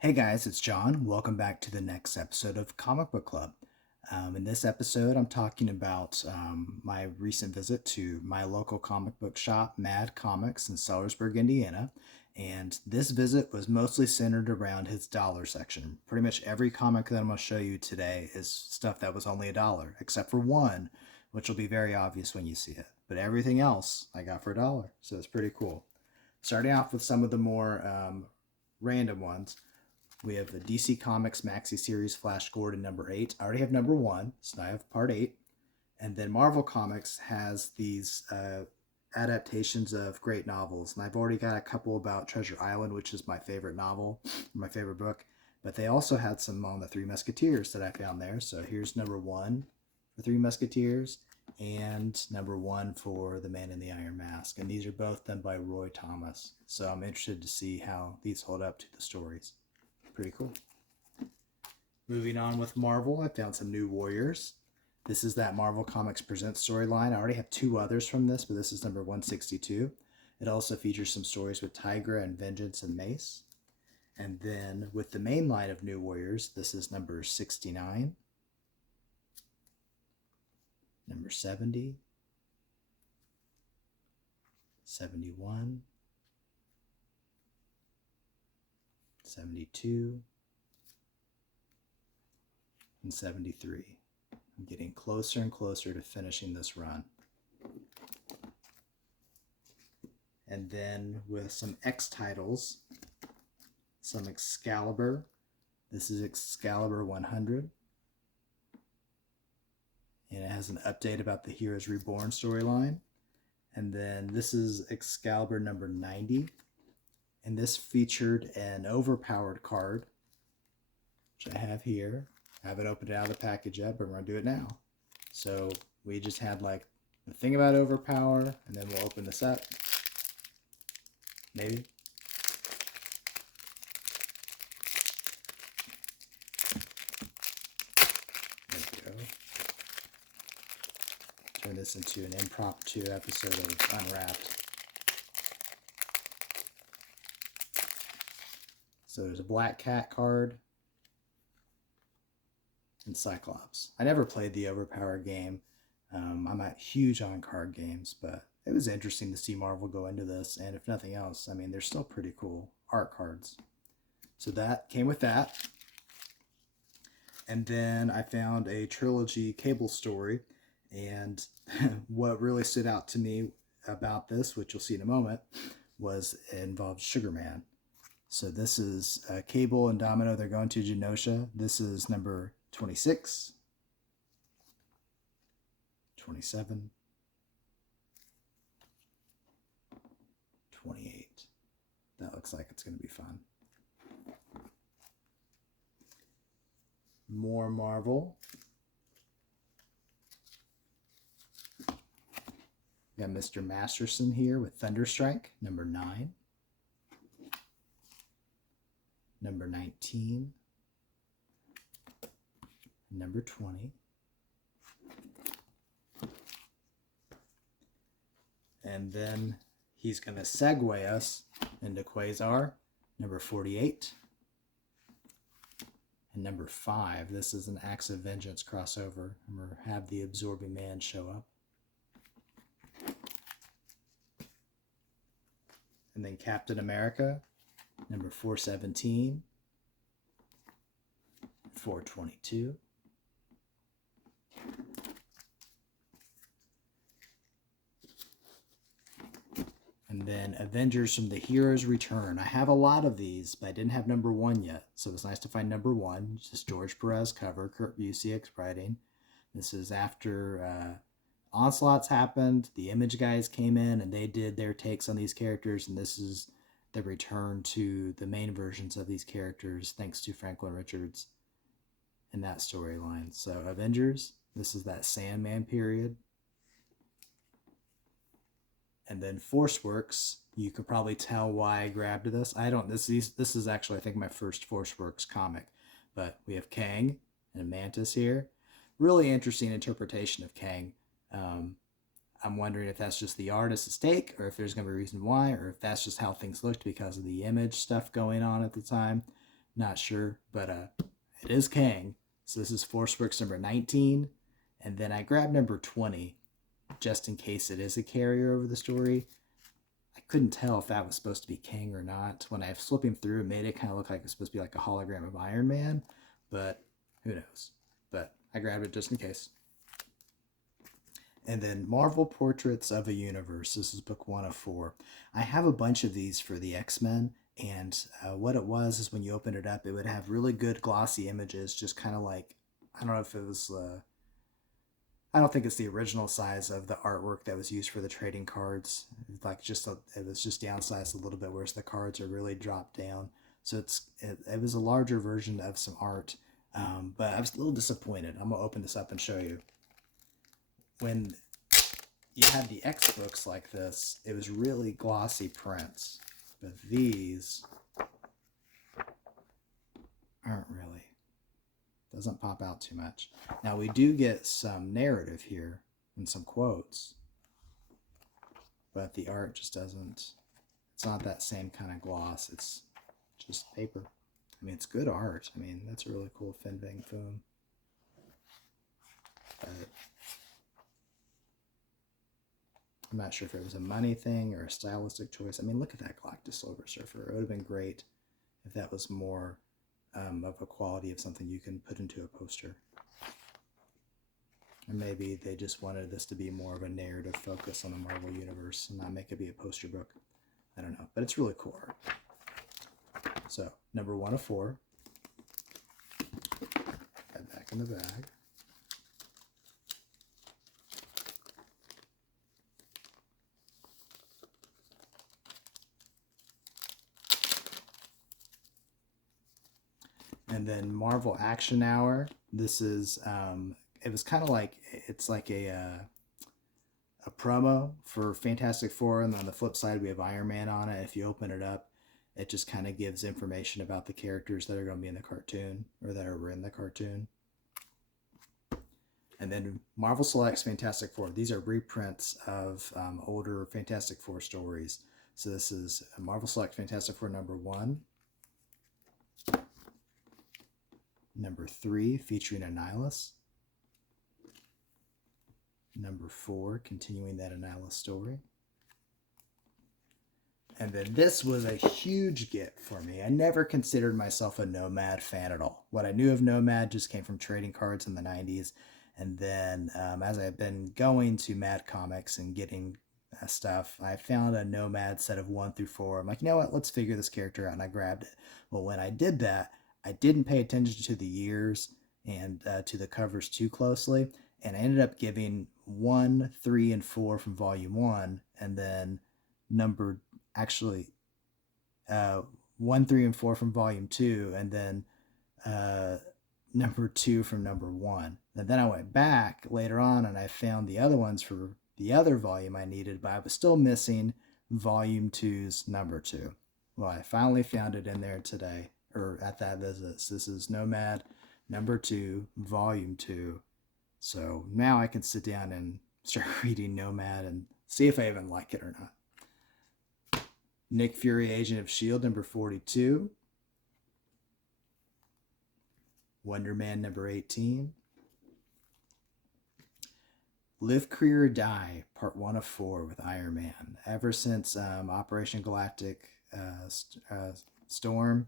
Hey guys, it's John. Welcome back to the next episode of Comic Book Club. In this episode, I'm talking about my recent visit to my local comic book shop, Mad Comics in Sellersburg, Indiana. And this visit was mostly centered around his dollar section. Pretty much every comic that I'm going to show you today is stuff that was only $1, except for one, which will be very obvious when you see it. But everything else I got for $1, so it's pretty cool. Starting off with some of the more random ones. We have the DC Comics Maxi Series Flash Gordon number 8. I already have number 1, so I have part 8. And then Marvel Comics has these adaptations of great novels. And I've already got a couple about Treasure Island, which is my favorite novel, my favorite book. But they also had some on the Three Musketeers that I found there. So here's number 1 for Three Musketeers and number 1 for The Man in the Iron Mask. And these are both done by Roy Thomas. So I'm interested to see how these hold up to the stories. Pretty cool. Moving on with Marvel, I found some new Warriors. This is that Marvel Comics Presents storyline. I already have 2 others from this, but this is number 162. It also features some stories with Tigra and Vengeance and Mace. And then with the main line of New Warriors, this is number 69, number 70, 71, 72, and 73. I'm getting closer and closer to finishing this run. And then with some X titles, some Excalibur. This is Excalibur 100. And it has an update about the Heroes Reborn storyline. And then this is Excalibur number 90. And this featured an overpowered card, which I have here. I haven't opened it out of the package yet, but we're going to do it now. So we just had like the thing about overpower, and then we'll open this up. Maybe. There we go. Turn this into an impromptu episode of Unwrapped. So there's a Black Cat card and Cyclops. I never played the Overpower game. I'm not huge on card games, but it was interesting to see Marvel go into this. And if nothing else, I mean, they're still pretty cool art cards. So that came with that. And then I found a trilogy cable story. And what really stood out to me about this, which you'll see in a moment, was it involved Sugar Man. So this is Cable and Domino. They're going to Genosha. This is number 26, 27, 28. That looks like it's going to be fun. More Marvel. Got Mr. Masterson here with Thunderstrike, number 9. Number 19. Number 20. And then he's going to segue us into Quasar, number 48. And number 5. This is an Acts of Vengeance crossover. I'm going to have the Absorbing Man show up. And then Captain America, number 417, 422. And then Avengers from the Heroes Return. I have a lot of these, but I didn't have number 1 yet. So it was nice to find number 1. Just George Perez cover, Kurt Busiek writing. This is after Onslaughts happened. The Image guys came in and they did their takes on these characters. And this is the return to the main versions of these characters, thanks to Franklin Richards in that storyline. So Avengers, this is that Sandman period. And then Force Works, you could probably tell why I grabbed this. This is actually, I think, my first Force Works comic. But we have Kang and Mantis here. Really interesting interpretation of Kang. I'm wondering if that's just the artist's take, or if there's going to be a reason why, or if that's just how things looked because of the Image stuff going on at the time. Not sure, but it is Kang. So this is Force Works number 19. And then I grabbed number 20 just in case it is a carrier over the story. I couldn't tell if that was supposed to be Kang or not. When I was flipping through, it made it kind of look like it's supposed to be like a hologram of Iron Man, but who knows. But I grabbed it just in case. And then Marvel Portraits of a Universe. This is book 1 of 4. I have a bunch of these for the X-Men, and what it was is when you open it up, it would have really good glossy images, just kind of like, I don't know if it was, I don't think it's the original size of the artwork that was used for the trading cards. Like it was just downsized a little bit, whereas the cards are really dropped down. So it was a larger version of some art, but I was a little disappointed. I'm gonna open this up and show you. When you had the X books like this, it was really glossy prints, but these aren't really. Doesn't pop out too much. Now we do get some narrative here and some quotes, but the art just doesn't, it's not that same kind of gloss. It's just paper. I mean, it's good art. I mean, that's a really cool Fin Fang Foom. But I'm not sure if it was a money thing or a stylistic choice. I mean, look at that Galactus Silver Surfer. It would have been great if that was more of a quality of something you can put into a poster. Or maybe they just wanted this to be more of a narrative focus on the Marvel Universe and not make it be a poster book. I don't know, but it's really cool art. So, number 1 of 4. Head back in the bag. And then Marvel Action Hour. This is it was kind of like, it's like a promo for Fantastic Four, and on the flip side we have Iron Man on it. If you open it up, it just kind of gives information about the characters that are going to be in the cartoon or that are in the cartoon. And then Marvel Selects Fantastic Four. These are reprints of older Fantastic Four stories. So this is Marvel Select Fantastic Four number 1. Number 3, featuring Annihilus. Number 4, continuing that Annihilus story. And then this was a huge get for me. I never considered myself a Nomad fan at all. What I knew of Nomad just came from trading cards in the 90s. And then as I've been going to Mad Comics and getting stuff, I found a Nomad set of 1 through 4. I'm like, you know what? Let's figure this character out. And I grabbed it. Well, when I did that, I didn't pay attention to the years and to the covers too closely, and I ended up giving 1, 3, and 4 from Volume 1, and then number 1, 3, and 4 from Volume 2, and then number 2 from number 1. And then I went back later on and I found the other ones for the other volume I needed, but I was still missing Volume 2's number 2. Well, I finally found it in there today, or at that visit. So this is Nomad number 2, Volume 2. So now I can sit down and start reading Nomad and see if I even like it or not. Nick Fury, Agent of S.H.I.E.L.D. number 42. Wonder Man number 18. Live, Career, or Die, part 1 of 4 with Iron Man. Ever since Operation Galactic Storm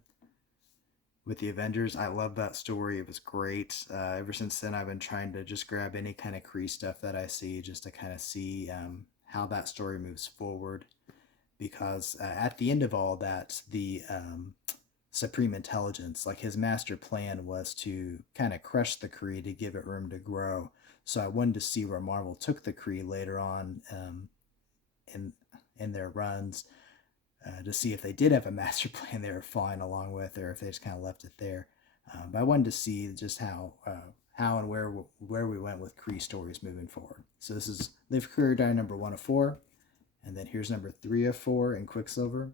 with the Avengers, I love that story. It was great. Ever since then, I've been trying to just grab any kind of Kree stuff that I see just to kind of see how that story moves forward. Because at the end of all that, the Supreme Intelligence, like his master plan was to kind of crush the Kree to give it room to grow. So I wanted to see where Marvel took the Kree later on in their runs, to see if they did have a master plan they were following along with, or if they just kind of left it there. But I wanted to see just how and where we went with Kree stories moving forward. So this is Live, Career, Die number 1 of 4. And then here's number 3 of 4 in Quicksilver.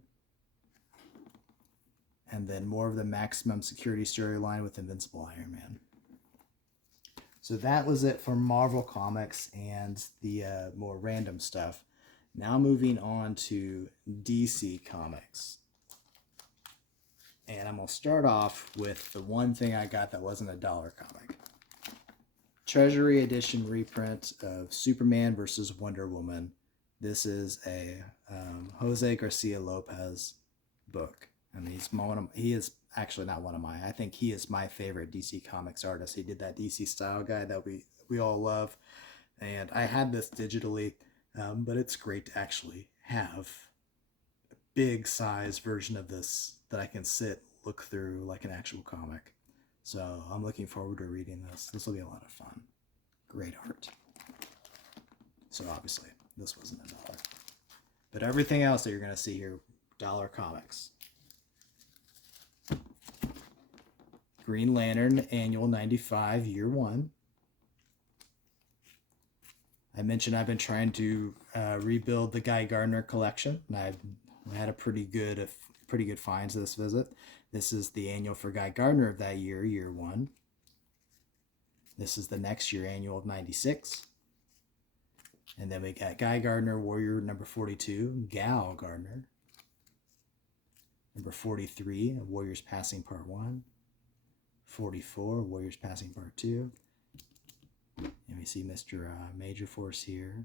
And then more of the Maximum Security storyline with Invincible Iron Man. So that was it for Marvel Comics and the more random stuff. Now moving on to DC Comics. And I'm going to start off with the one thing I got that wasn't a dollar comic. Treasury edition reprint of Superman versus Wonder Woman. This is a Jose Garcia Lopez book, and he is actually not one of mine. I think he is my favorite DC Comics artist. He did that DC style guide that we all love, and I had this digitally, but it's great to actually have a big size version of this that I can look through like an actual comic. So I'm looking forward to reading this. This will be a lot of fun. Great art. So obviously, this wasn't a dollar. But everything else that you're going to see here, dollar comics. Green Lantern Annual 95, Year 1. I mentioned I've been trying to rebuild the Guy Gardner collection, and I've had a pretty good finds this visit. This is the annual for Guy Gardner of that year, Year 1. This is the next year annual of 96. And then we got Guy Gardner, Warrior number 42, Gal Gardner. Number 43, Warriors Passing Part 1. 44, Warriors Passing Part 2. And we see Mr. Major Force here.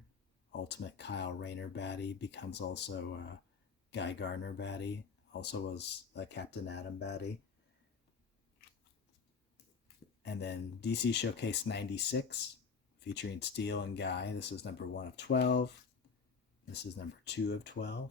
Ultimate Kyle Rayner baddie becomes also Guy Gardner baddie. Also was a Captain Atom baddie. And then DC Showcase 96, featuring Steel and Guy. This is number 1 of 12. This is number 2 of 12.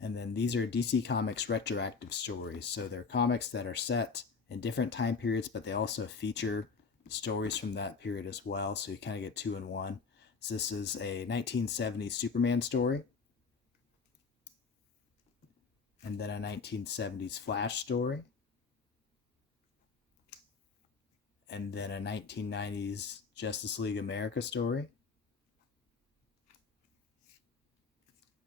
And then these are DC Comics retroactive stories. So they're comics that are set in different time periods, but they also feature stories from that period as well. So you kind of get 2 in 1. So this is a 1970s Superman story. And then a 1970s Flash story. And then a 1990s Justice League America story.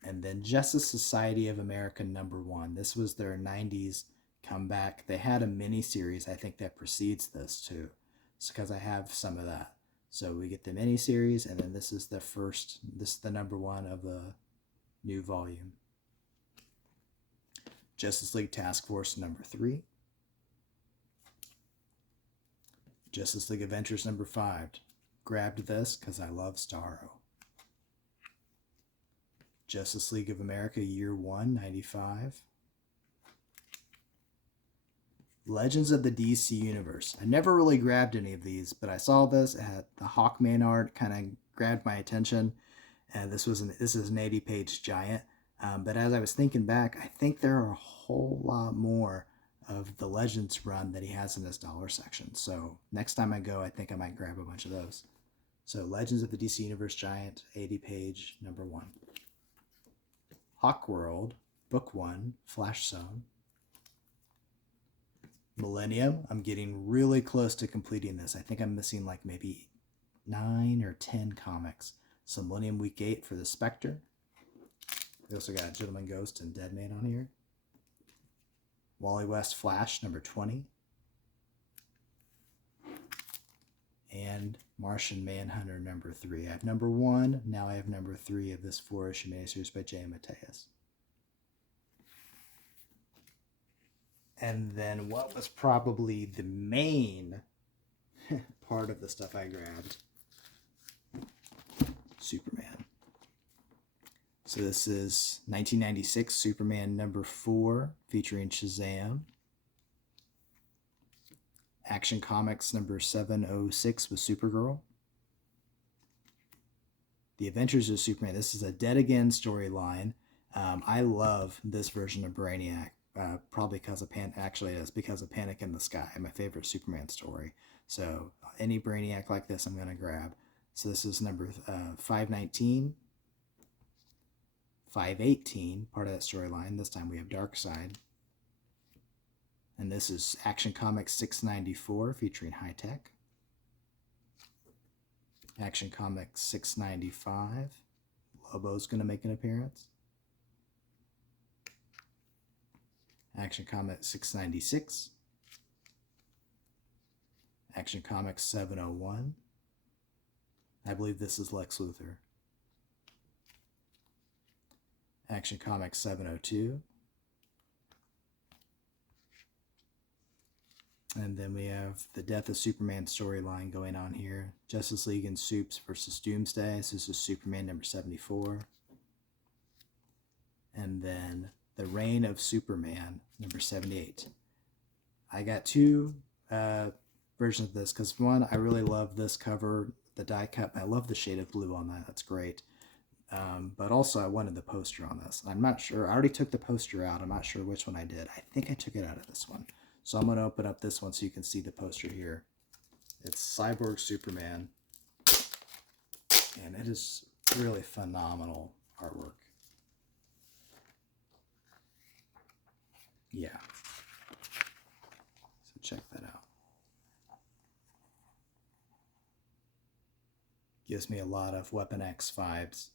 And then Justice Society of America number 1. This was their 90s comeback. They had a mini-series, I think, that precedes this too. It's because I have some of that. So we get the mini-series, and then this is the number 1 of the new volume. Justice League Task Force number 3. Justice League Adventures number 5. Grabbed this because I love Starro. Justice League of America Year 1, 95. Legends of the DC Universe. I never really grabbed any of these, but I saw this. It had the Hawkman art, kind of grabbed my attention. And this is an 80-page giant. But as I was thinking back, I think there are a whole lot more of the Legends run that he has in this dollar section. So next time I go, I think I might grab a bunch of those. So Legends of the DC Universe Giant, 80-page, number 1. Hawkworld, Book 1, Flash Zone. Millennium, I'm getting really close to completing this. I think I'm missing like maybe 9 or 10 comics. So Millennium Week 8 for the Spectre. We also got Gentleman Ghost and Deadman on here. Wally West Flash, number 20. And Martian Manhunter, number 3. I have number 1. Now I have number 3 of this 4-issue miniseries by J. Mateus. And then what was probably the main part of the stuff I grabbed? Superman. So this is 1996 Superman number 4 featuring Shazam. Action Comics number 706 with Supergirl. The Adventures of Superman. This is a Dead Again storyline. I love this version of Brainiac. Probably because of it's because of Panic in the Sky, my favorite Superman story. So any Brainiac like this, I'm going to grab. So this is number 519, 518, part of that storyline. This time we have Darkseid. And this is Action Comics 694 featuring High Tech. Action Comics 695. Lobo's going to make an appearance. Action Comics 696. Action Comics 701. I believe this is Lex Luthor. Action Comics 702. And then we have the Death of Superman storyline going on here. Justice League and Supes versus Doomsday. So this is Superman number 74. And then The Reign of Superman number 78. I got two versions of this because one, I really love this cover, the die cut. I love the shade of blue on that. That's great. But also, I wanted the poster on this. I'm not sure. I already took the poster out. I'm not sure which one I did. I think I took it out of this one. So I'm going to open up this one so you can see the poster here. It's Cyborg Superman. And it is really phenomenal artwork. Yeah. So check that out. Gives me a lot of Weapon X vibes.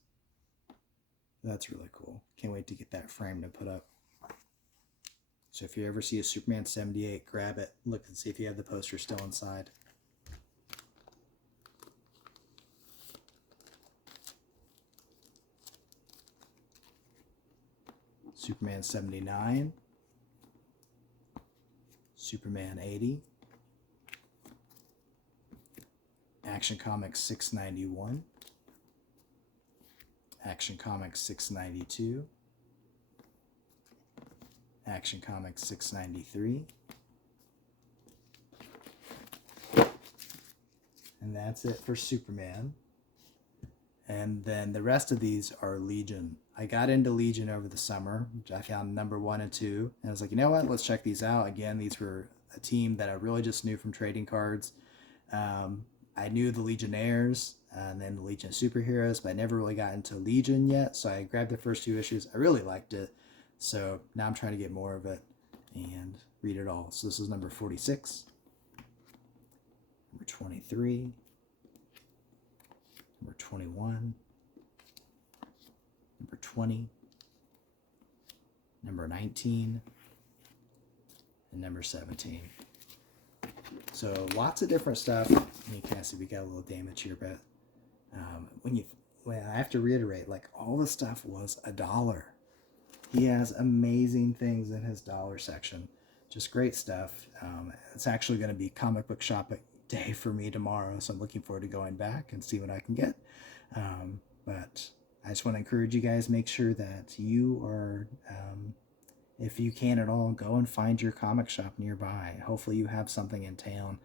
That's really cool. Can't wait to get that framed and put up. So if you ever see a Superman 78, grab it, look and see if you have the poster still inside. Superman 79, Superman 80, Action Comics 691, Action Comics 692, Action Comics 693, and that's it for Superman. And then the rest of these are Legion. I got into Legion over the summer. I found number 1 and 2. And I was like, you know what? Let's check these out. Again, these were a team that I really just knew from trading cards. I knew the Legionnaires and then the Legion Superheroes, but I never really got into Legion yet. So I grabbed the first 2 issues. I really liked it. So now I'm trying to get more of it and read it all. So this is number 46, number 23, number 21, number 20, number 19, and number 17. So lots of different stuff. You can't see we got a little damage here, but when I have to reiterate, like all the stuff was $1. He has amazing things in his dollar section. Just great stuff. It's actually going to be comic book shopping day for me tomorrow, so I'm looking forward to going back and see what I can get. But I just want to encourage you guys, make sure that you are, if you can at all, go and find your comic shop nearby. Hopefully you have something in town.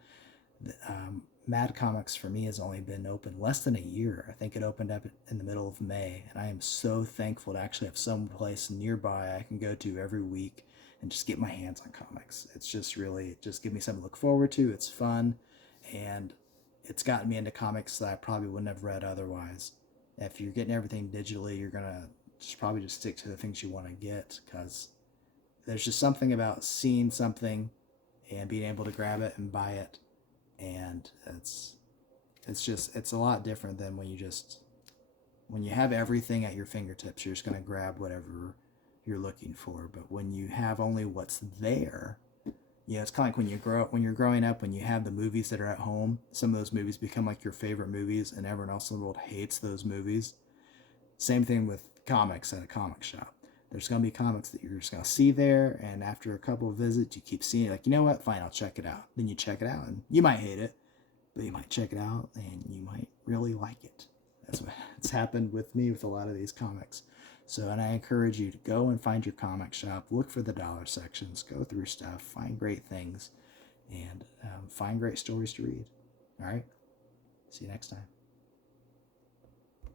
Mad Comics for me has only been open less than a year. I think it opened up in the middle of May, and I am so thankful to actually have some place nearby I can go to every week and just get my hands on comics. It's just really, just give me something to look forward to. It's fun, and it's gotten me into comics that I probably wouldn't have read otherwise. If you're getting everything digitally, you're going to probably just stick to the things you want to get, because there's just something about seeing something and being able to grab it and buy it. And it's a lot different than when you have everything at your fingertips, you're just going to grab whatever you're looking for. But when you have only what's there, it's kind of like when you're growing up, when you have the movies that are at home, some of those movies become like your favorite movies and everyone else in the world hates those movies. Same thing with comics at a comic shop. There's going to be comics that you're just going to see there, and after a couple of visits, you keep seeing it. Like, you know what? Fine, I'll check it out. Then you check it out, and you might hate it, but you might check it out, and you might really like it. That's what's happened with me with a lot of these comics. So, and I encourage you to go and find your comic shop, look for the dollar sections, go through stuff, find great things, and find great stories to read. All right? See you next time.